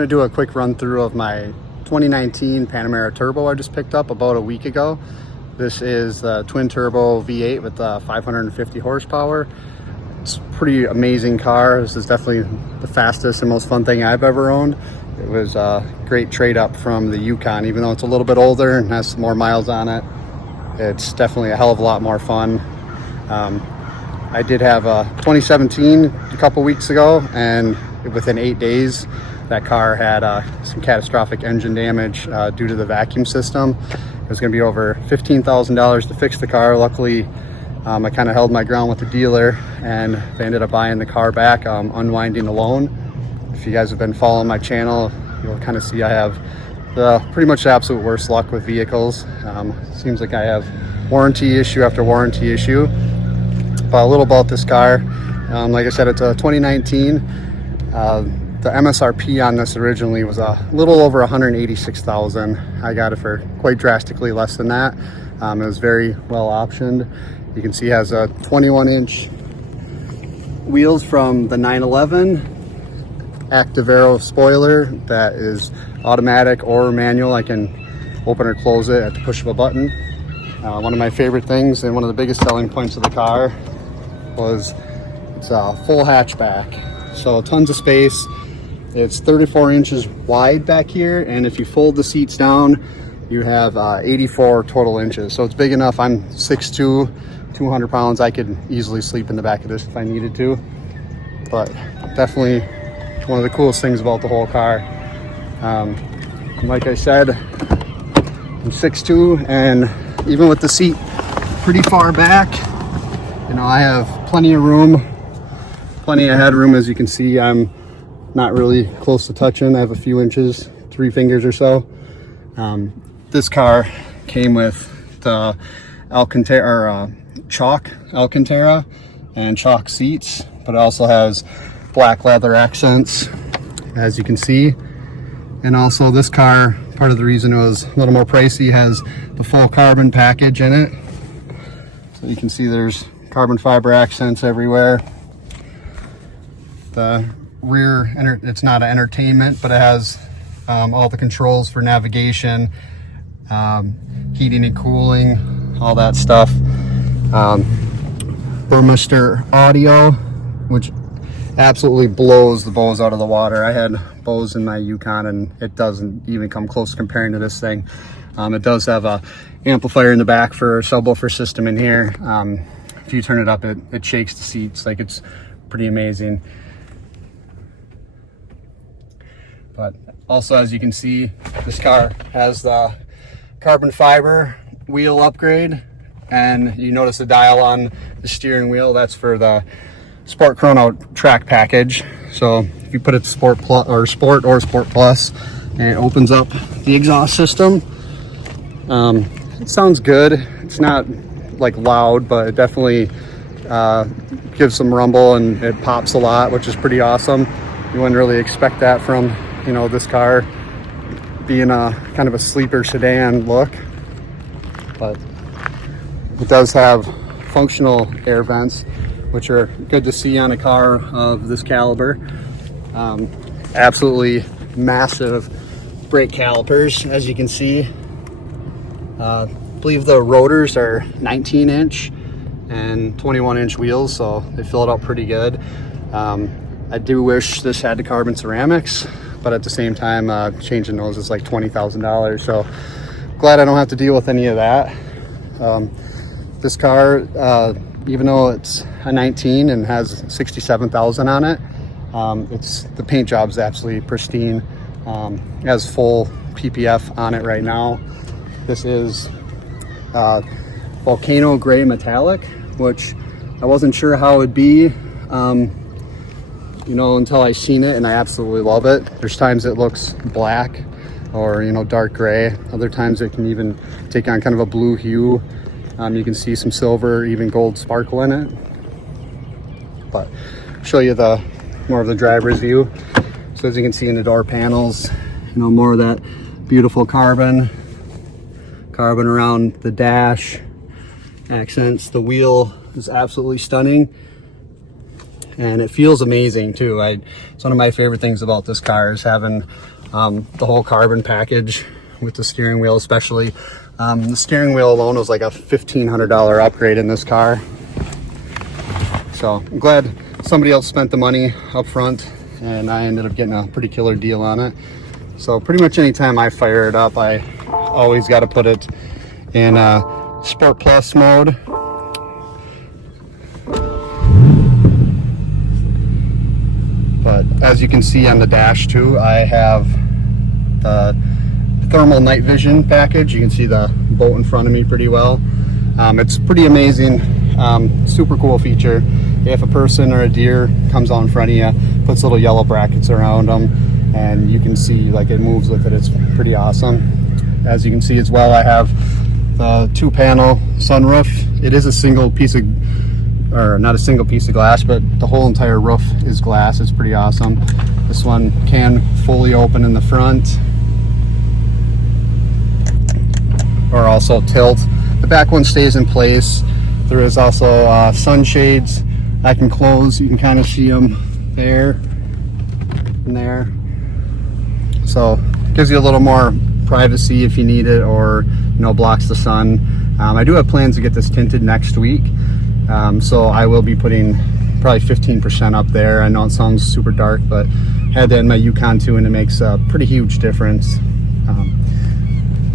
Gonna do a quick run through of my 2019 Panamera Turbo I just picked up about a week ago. This is the twin turbo V8 with 550 horsepower. It's a pretty amazing car. This is definitely the fastest and most fun thing I've ever owned. It was a great trade up from the Yukon, even though it's a little bit older and has some more miles on it. It's definitely a hell of a lot more fun. I did have a 2017 a couple weeks ago, and within 8 days, that car had some catastrophic engine damage due to the vacuum system. It was going to be over $15,000 to fix the car. Luckily, I kind of held my ground with the dealer, and they ended up buying the car back, unwinding the loan. If you guys have been following my channel, you'll kind of see I have pretty much the absolute worst luck with vehicles. Seems like I have warranty issue after warranty issue. But a little about this car. Like I said, it's a 2019. The MSRP on this originally was a little over $186,000. I got it for quite drastically less than that. It was very well optioned. You can see it has a 21-inch wheels from the 911. Active Aero spoiler that is automatic or manual. I can open or close it at the push of a button. One of my favorite things and one of the biggest selling points of the car was it's a full hatchback, so tons of space. It's 34 inches wide back here, and if you fold the seats down, you have 84 total inches. So it's big enough. I'm 6'2", 200 pounds. I could easily sleep in the back of this if I needed to. But definitely one of the coolest things about the whole car. Like I said, I'm 6'2", and even with the seat pretty far back, you know, I have plenty of room, plenty of headroom. As you can see, I'm not really close to touching. I have a few inches, 3 fingers or so. This car came with the chalk Alcantara and chalk seats, but it also has black leather accents, as you can see. And also this car, part of the reason it was a little more pricey, has the full carbon package in it. So you can see there's carbon fiber accents everywhere. The rear, it's not an entertainment, but it has all the controls for navigation, heating and cooling, all that stuff. Burmester audio, which absolutely blows the Bose out of the water. I had Bose in my Yukon, and it doesn't even come close comparing to this thing. It does have a amplifier in the back for a subwoofer system in here. If you turn it up, it shakes the seats. Like, it's pretty amazing. But also, as you can see, this car has the carbon fiber wheel upgrade, and you notice the dial on the steering wheel. That's for the Sport Chrono track package. So if you put it Sport Plus or Sport Plus, and it opens up the exhaust system. It sounds good. It's not like loud, but it definitely gives some rumble, and it pops a lot, which is pretty awesome. You wouldn't really expect that from, you know, this car being a kind of a sleeper sedan look, but it does have functional air vents, which are good to see on a car of this caliber. Absolutely massive brake calipers, as you can see. I believe the rotors are 19-inch and 21-inch wheels, so they fill it up pretty good. I do wish this had the carbon ceramics, but at the same time, changing those is like $20,000. So glad I don't have to deal with any of that. This car, even though it's a 19 and has 67,000 on it, the paint job's absolutely pristine. It has full PPF on it right now. This is volcano gray metallic, which I wasn't sure how it would be, you know, until I seen it, and I absolutely love it. There's times it looks black or, you know, dark gray. Other times it can even take on kind of a blue hue. You can see some silver, even gold sparkle in it. But I'll show you more of the driver's view. So as you can see in the door panels, you know, more of that beautiful carbon around the dash accents. The wheel is absolutely stunning. and it feels amazing too. It's one of my favorite things about this car is having the whole carbon package with the steering wheel, especially. The steering wheel alone was like a $1,500 upgrade in this car. So I'm glad somebody else spent the money up front and I ended up getting a pretty killer deal on it. So pretty much anytime I fire it up, I always got to put it in Sport Plus mode. But as you can see on the dash too, I have the thermal night vision package. You can see the boat in front of me pretty well. It's pretty amazing, super cool feature. If a person or a deer comes out in front of you, puts little yellow brackets around them, and you can see like it moves with it. It's pretty awesome. As you can see as well, I have the 2-panel sunroof. It is a single piece of, or not a single piece of glass, but the whole entire roof is glass. It's pretty awesome. This one can fully open in the front, or also tilt. The back one stays in place. There is also sunshades I can close. You can kind of see them there and there. So it gives you a little more privacy if you need it, or blocks the sun. I do have plans to get this tinted next week. So I will be putting probably 15% up there. I know it sounds super dark, but I had that in my Yukon too, and it makes a pretty huge difference.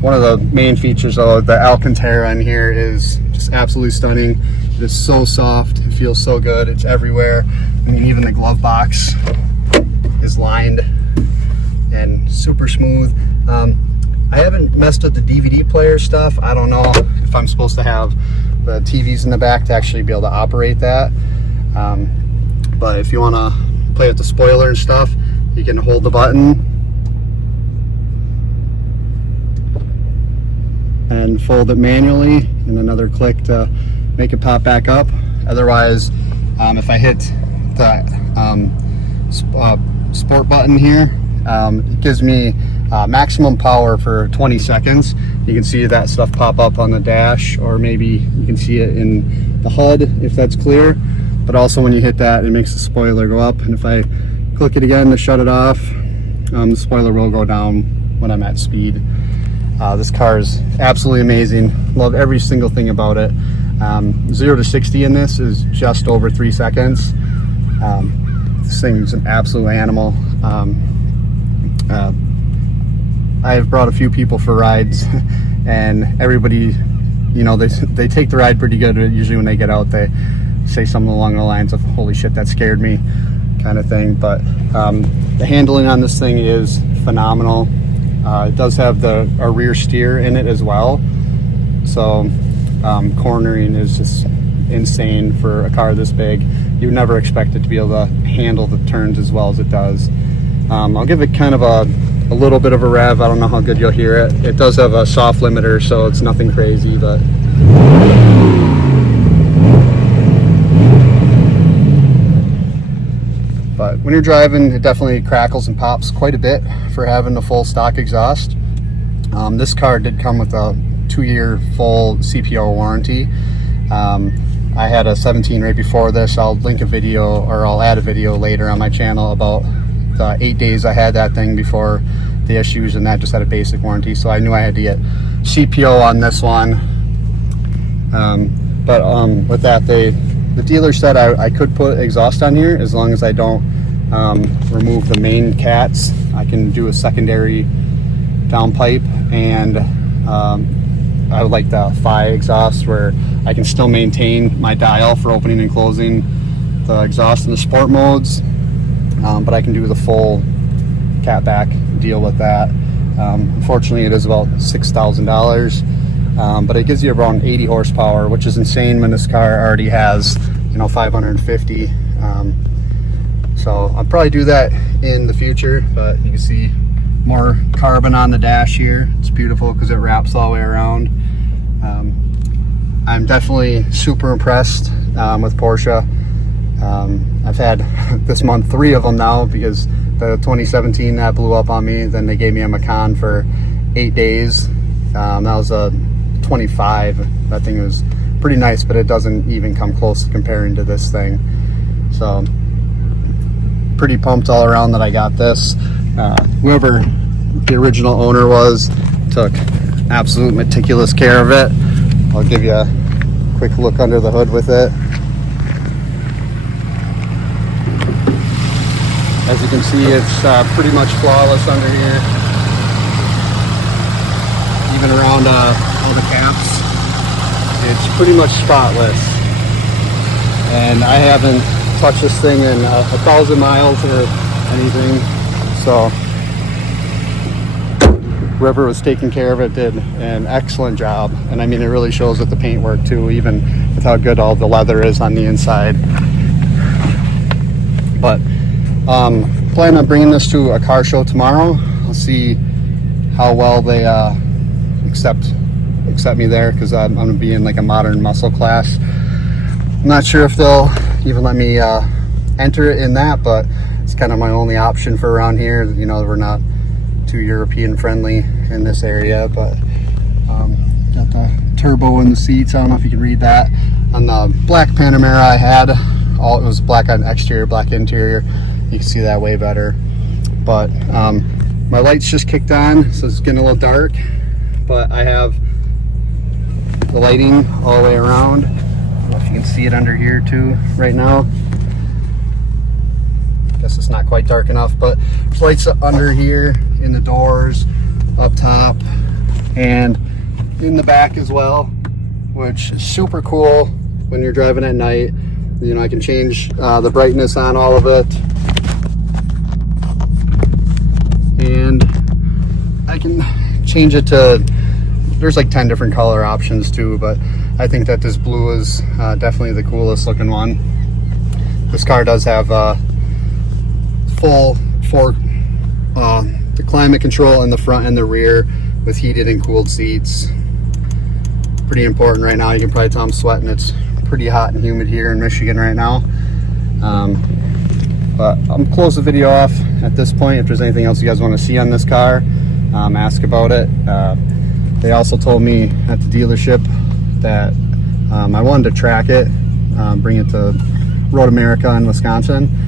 One of the main features of the Alcantara in here is just absolutely stunning. It is so soft, it feels so good, it's everywhere. I mean, even the glove box is lined and super smooth. I haven't messed with the DVD player stuff. I don't know if I'm supposed to have the TVs in the back to actually be able to operate that. But if you want to play with the spoiler and stuff, you can hold the button and fold it manually, and another click to make it pop back up. Otherwise, if I hit the sport button here, it gives me maximum power for 20 seconds. You can see that stuff pop up on the dash, or maybe you can see it in the HUD if that's clear. But also when you hit that, it makes the spoiler go up, and if I click it again to shut it off, the spoiler will go down when I'm at speed. This car is absolutely amazing. Love every single thing about it. 0 to 60 in this is just over 3 seconds. This thing is an absolute animal. I've brought a few people for rides, and everybody, they take the ride pretty good. Usually when they get out, they say something along the lines of, "Holy shit, that scared me," kind of thing. But the handling on this thing is phenomenal. It does have a rear steer in it as well, so cornering is just insane for a car this big. You would never expect it to be able to handle the turns as well as it does. I'll give it kind of a little bit of a rev. I don't know how good you'll hear it. It does have a soft limiter, so it's nothing crazy, but when you're driving, it definitely crackles and pops quite a bit for having the full stock exhaust. This car did come with a 2-year full CPO warranty. I had a 17 right before this. I'll link a video, or I'll add a video later on my channel about the 8 days I had that thing before the issues, and that just had a basic warranty, so I knew I had to get CPO on this one. With that, the dealer said I could put exhaust on here as long as I don't remove the main cats. I can do a secondary downpipe, and I would like the Phi exhaust where I can still maintain my dial for opening and closing the exhaust in the sport modes, but I can do the full cat back deal with that. Unfortunately, it is about $6,000, but it gives you around 80 horsepower, which is insane when this car already has 550. So I'll probably do that in the future, but you can see more carbon on the dash here. It's beautiful because it wraps all the way around. I'm definitely super impressed with Porsche. I've had this month 3 of them now, because the 2017 that blew up on me, then they gave me a Macan for 8 days. That was a 25. That thing was pretty nice, but it doesn't even come close to comparing to this thing. So pretty pumped all around that I got this. Whoever the original owner was took absolute meticulous care of it. I'll give you a quick look under the hood with it. As you can see, it's pretty much flawless under here. Even around all the caps, it's pretty much spotless. And I haven't touched this thing in 1,000 miles or anything, so whoever was taking care of it did an excellent job. And I mean, it really shows with the paintwork too, even with how good all the leather is on the inside. But plan on bringing this to a car show tomorrow. I'll see how well they accept me there, because I'm going to be in like a modern muscle class. I'm not sure if they'll even let me enter it in that, but it's kind of my only option for around here. You know, we're not too European friendly in this area, but got the turbo in the seats. I don't know if you can read that. On the black Panamera I had, it was black on exterior, black interior. You can see that way better. But my lights just kicked on, so it's getting a little dark, but I have the lighting all the way around. I don't know if you can see it under here too right now. Guess it's not quite dark enough, but there's lights under here, in the doors, up top, and in the back as well, which is super cool when you're driving at night. You know, I can change the brightness on all of it, and I can change it to, there's like 10 different color options too, but I think that this blue is definitely the coolest looking one. This car does have full the climate control in the front and the rear with heated and cooled seats. Pretty important right now. You can probably tell I'm sweating. It's pretty hot and humid here in Michigan right now. But I'm close the video off at this point. If there's anything else you guys want to see on this car, ask about it. They also told me at the dealership that I wanted to track it, bring it to Road America in Wisconsin,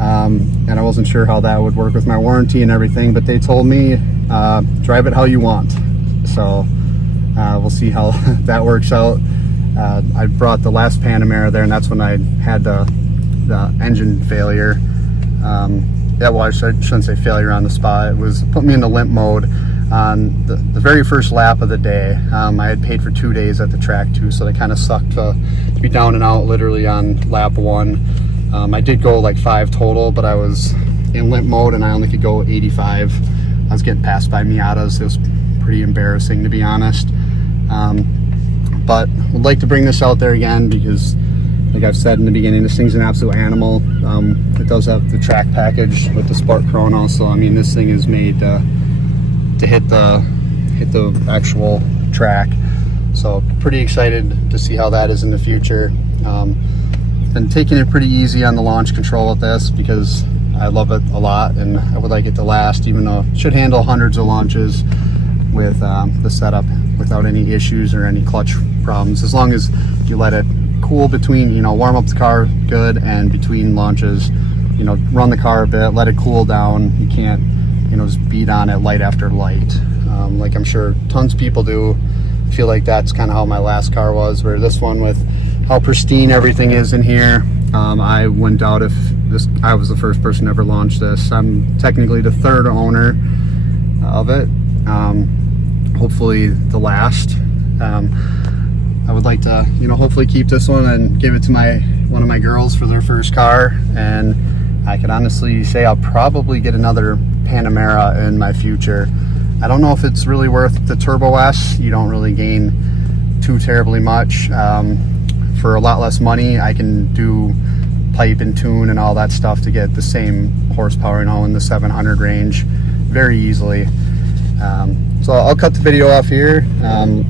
and I wasn't sure how that would work with my warranty and everything, but they told me drive it how you want. So we'll see how that works out. I brought the last Panamera there, and that's when I had the engine failure. Well, I shouldn't say failure on the spot. It was put me into limp mode on the very first lap of the day. I had paid for 2 days at the track too, so that kind of sucked to be down and out literally on lap 1. I did go like 5 total, but I was in limp mode and I only could go 85. I was getting passed by Miatas. It was pretty embarrassing, to be honest. But would like to bring this out there again because, like I've said in the beginning, this thing's an absolute animal. It does have the track package with the Sport Chrono, so I mean, this thing is made to hit the actual track. So pretty excited to see how that is in the future. Been taking it pretty easy on the launch control with this because I love it a lot and I would like it to last, even though it should handle hundreds of launches with the setup without any issues or any clutch problems, as long as you let it cool between, you know, warm up the car good, and between launches, you know, run the car a bit, let it cool down. You can't, you know, just beat on it light after light, like I'm sure tons of people do. I feel like that's kind of how my last car was, where this one, with how pristine everything is in here, I wouldn't doubt if I was the first person to ever launch this. I'm technically the 3rd owner of it, hopefully the last. I would like to, you know, hopefully keep this one and give it to one of my girls for their first car, and I could honestly say I'll probably get another Panamera in my future. I don't know if it's really worth the Turbo S. You don't really gain too terribly much. For a lot less money, I can do pipe and tune and all that stuff to get the same horsepower, you know, in the 700 range very easily. So I'll cut the video off here.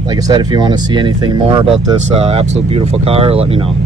Like I said, if you want to see anything more about this absolute beautiful car, let me know.